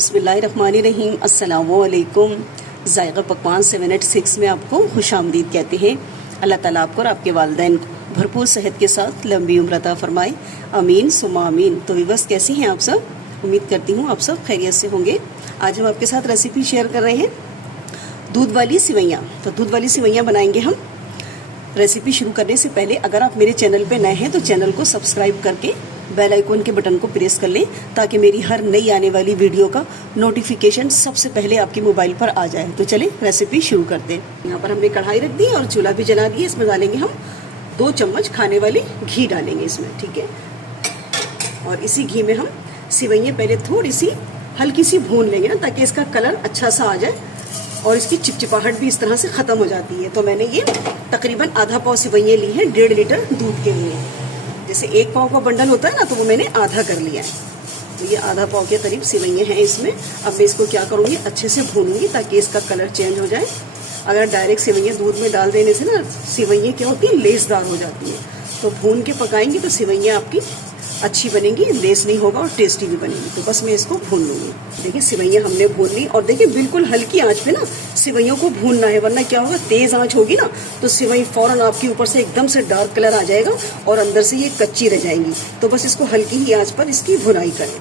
बिस्मिल्लाहिर्रहमानिर्रहीम। अस्सलामुअलैकुम। ज़ायक़ा पकवान 786 में आपको खुशामदीद कहते हैं। अल्लाह ताला आपको और आपके वालिदैन को भरपूर सेहत के साथ लंबी उम्र अता फरमाए। आमीन सुम्मा आमीन। तो व्यूअर्स, कैसी हैं आप सब? उम्मीद करती हूँ आप सब खैरियत से होंगे। आज हम आपके साथ रेसिपी शेयर कर रहे हैं दूध वाली सिवैयाँ। तो दूध वाली सिवैयाँ बनाएंगे हम। रेसिपी शुरू करने से पहले अगर आप मेरे चैनल पे नए हैं तो चैनल को सब्सक्राइब करके बेल आइकन के बटन को प्रेस कर लें ताकि मेरी हर नई आने वाली वीडियो का नोटिफिकेशन सबसे पहले आपके मोबाइल पर आ जाए। तो चलें रेसिपी शुरू करते हैं। यहाँ पर हमने कढ़ाई रख दी और चूल्हा भी जला दिया। इसमें डालेंगे हम 2 चम्मच खाने वाली घी डालेंगे इसमें, ठीक है। और इसी घी में हम सिवैयाँ पहले थोड़ी सी हल्की सी भून लेंगे ना, ताकि इसका कलर अच्छा सा आ जाए और इसकी चिपचिपाहट भी इस तरह से ख़त्म हो जाती है। तो मैंने ये तकरीबन आधा पाव सिवैयाँ ली हैं 1.5 लीटर दूध के लिए। जैसे 1 पाव का बंडल होता है ना, तो वो मैंने आधा कर लिया है। तो ये आधा पाव के करीब सिवैयाँ हैं इसमें। अब मैं इसको क्या करूँगी, अच्छे से भूनूंगी ताकि इसका कलर चेंज हो जाए। अगर डायरेक्ट सिवैयाँ दूध में डाल देने से ना सिवैयाँ क्या होती है, लेसदार हो जाती है। तो भून के पकाएंगे तो सिवैयाँ आपकी अच्छी बनेगी, लेस नहीं होगा और टेस्टी भी बनेगी। तो बस मैं इसको भून लूँगी। देखिए सिवैयाँ हमने भून ली और देखिए बिल्कुल हल्की आंच पे ना सिवैयों को भूनना है, वरना क्या होगा, तेज़ आंच होगी ना तो सिवई फ़ौरन आपके ऊपर से एकदम से डार्क कलर आ जाएगा और अंदर से ये कच्ची रह जाएंगी। तो बस इसको हल्की ही आंच पर इसकी भुनाई करें।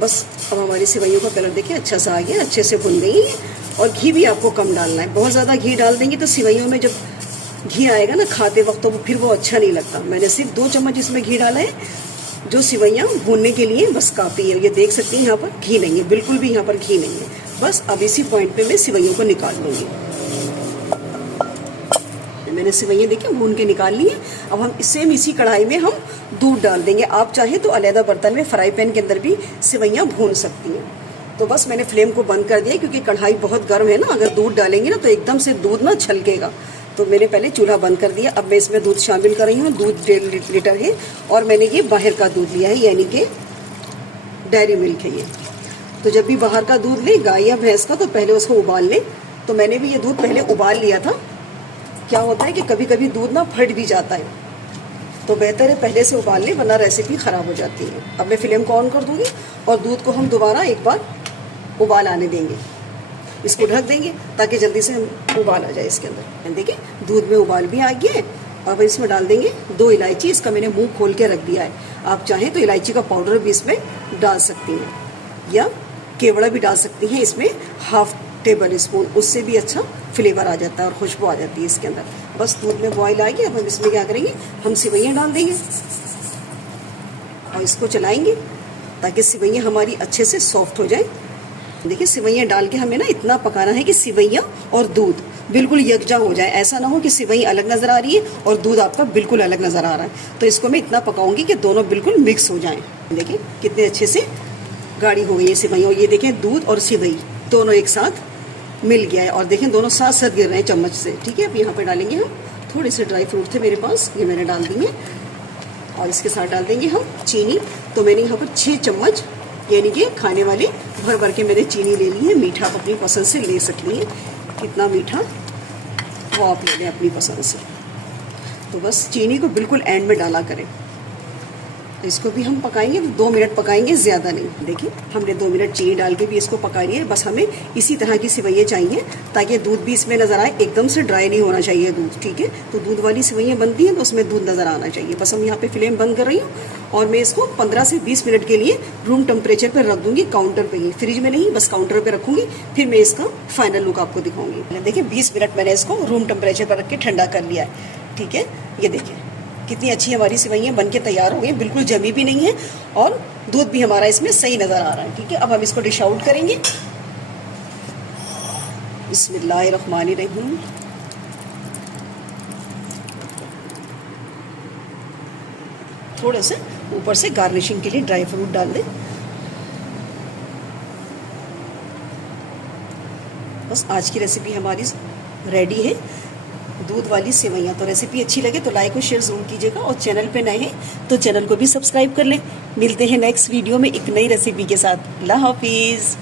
बस अब हमारी सिवैयों का कलर देखिए अच्छा सा आ गया, अच्छे से भुन गई है। और घी भी आपको कम डालना है। बहुत ज़्यादा घी डाल देंगे तो सिवैयों में जब घी आएगा ना खाते वक्त, तो फिर वो अच्छा नहीं लगता। मैंने सिर्फ 2 चम्मच इसमें घी डाला है, जो सिवैयाँ भूनने के लिए बस काफ़ी है। ये देख सकती हैं यहाँ पर घी नहीं है, बिल्कुल भी यहाँ पर घी नहीं है। बस अब इसी पॉइंट पे मैं सिवैयों को निकाल लूँगी। मैंने सिवैयाँ देखिए भून के निकाल ली है। अब हम सेम इसी कढ़ाई में हम दूध डाल देंगे। आप चाहें तो अलग बर्तन में फ्राई पैन के अंदर भी सिवैयाँ भून सकती हैं। तो बस मैंने फ्लेम को बंद कर दिया क्योंकि कढ़ाई बहुत गर्म है ना। अगर दूध डालेंगे ना तो एकदम से दूध ना छलकेगा। तो मैंने पहले चूल्हा बंद कर दिया। अब मैं इसमें दूध शामिल कर रही हूँ। दूध 1.5 लीटर है और मैंने ये बाहर का दूध लिया है, यानी कि डेयरी मिल्क है ये। तो जब भी बाहर का दूध ले, गाय या भैंस का, तो पहले उसको उबाल ले। तो मैंने भी ये दूध पहले उबाल लिया था। क्या होता है कि कभी कभी दूध ना फट भी जाता है, तो बेहतर है पहले से उबाल ले, वरना रेसिपी ख़राब हो जाती है। अब मैं फ्लेम को ऑन कर दूँगी और दूध को हम दोबारा एक बार उबाल आने देंगे। इसको ढक देंगे ताकि जल्दी से उबाल आ जाए इसके अंदर। देखिए दूध में उबाल भी आ गया है। अब इसमें डाल देंगे 2 इलायची। इसका मैंने मुंह खोल के रख दिया है। आप चाहें तो इलायची का पाउडर भी इसमें डाल सकती हैं या केवड़ा भी डाल सकती हैं इसमें, 1/2 टेबल स्पून। उससे भी अच्छा फ्लेवर आ जाता है और खुशबू आ जाती है इसके अंदर। बस दूध में बॉयल आ गया। अब हम इसमें क्या करेंगे, हम सिवैयाँ डाल देंगे और इसको चलाएंगे ताकि सिवैयाँ हमारी अच्छे से सॉफ्ट हो जाए। देखिए सिवैयाँ डाल के हमें ना इतना पकाना है कि सिवैयाँ और दूध बिल्कुल यकजा हो जाए। ऐसा ना हो कि सिवई अलग नज़र आ रही है और दूध आपका बिल्कुल अलग नज़र आ रहा है। तो इसको मैं इतना पकाऊंगी कि दोनों बिल्कुल मिक्स हो जाएं। देखिए कितने अच्छे से गाढ़ी हो गई है सिवैयाँ। और ये देखें दूध और सिवई दोनों एक साथ मिल गया है और देखें दोनों साथ साथ गिर रहे हैं चम्मच से, ठीक है। अब यहाँ पर डालेंगे हम थोड़े से ड्राई फ्रूट थे मेरे पास, ये मैंने डाल दिए। और इसके साथ डाल देंगे हम चीनी। तो मैंने यहाँ पर 6 चम्मच यानी कि खाने वाली भर भर के मैंने चीनी ले ली है। मीठा आप अपनी पसंद से ले सकती हैं, कितना मीठा वो आप ले लें अपनी पसंद से। तो बस चीनी को बिल्कुल एंड में डाला करें। इसको भी हम पकाएंगे तो 2 मिनट पकाएंगे, ज़्यादा नहीं। देखिए हमने 2 मिनट चीनी डाल के भी इसको पका लिया है। बस हमें इसी तरह की सिवैयाँ चाहिए ताकि दूध भी इसमें नज़र आए। एकदम से ड्राई नहीं होना चाहिए दूध, ठीक है। तो दूध वाली सिवैयाँ बनती हैं तो उसमें दूध नज़र आना चाहिए। बस हम यहाँ पे फ्लेम बंद कर रही हूँ और मैं इसको 15 से 20 मिनट के लिए रूम टेम्परेचर पर रख दूँगी, काउंटर पर ही, फ्रिज में नहीं, बस काउंटर पर रखूँगी। फिर मैं इसका फाइनल लुक आपको दिखाऊँगी। देखिए 20 मिनट मैंने इसको रूम टेम्परेचर पर रख के ठंडा कर लिया है, ठीक है। ये देखिए कितनी अच्छी हमारी सिवैयाँ बन के तैयार हो गई, बिल्कुल जमी भी नहीं है और दूध भी हमारा इसमें सही नज़र आ रहा है, ठीक है। अब हम इसको डिश आउट करेंगे। बिस्मिल्लाहिर्रहमानिर्रहीम। थोड़े से ऊपर से गार्निशिंग के लिए ड्राई फ्रूट डाल दें। बस आज की रेसिपी हमारी रेडी है, दूध वाली सिवैयाँ। तो रेसिपी अच्छी लगे तो लाइक और शेयर ज़रूर कीजिएगा और चैनल पे नए हैं तो चैनल को भी सब्सक्राइब कर लें। मिलते हैं नेक्स्ट वीडियो में एक नई रेसिपी के साथ। अल्लाह हाफिज़।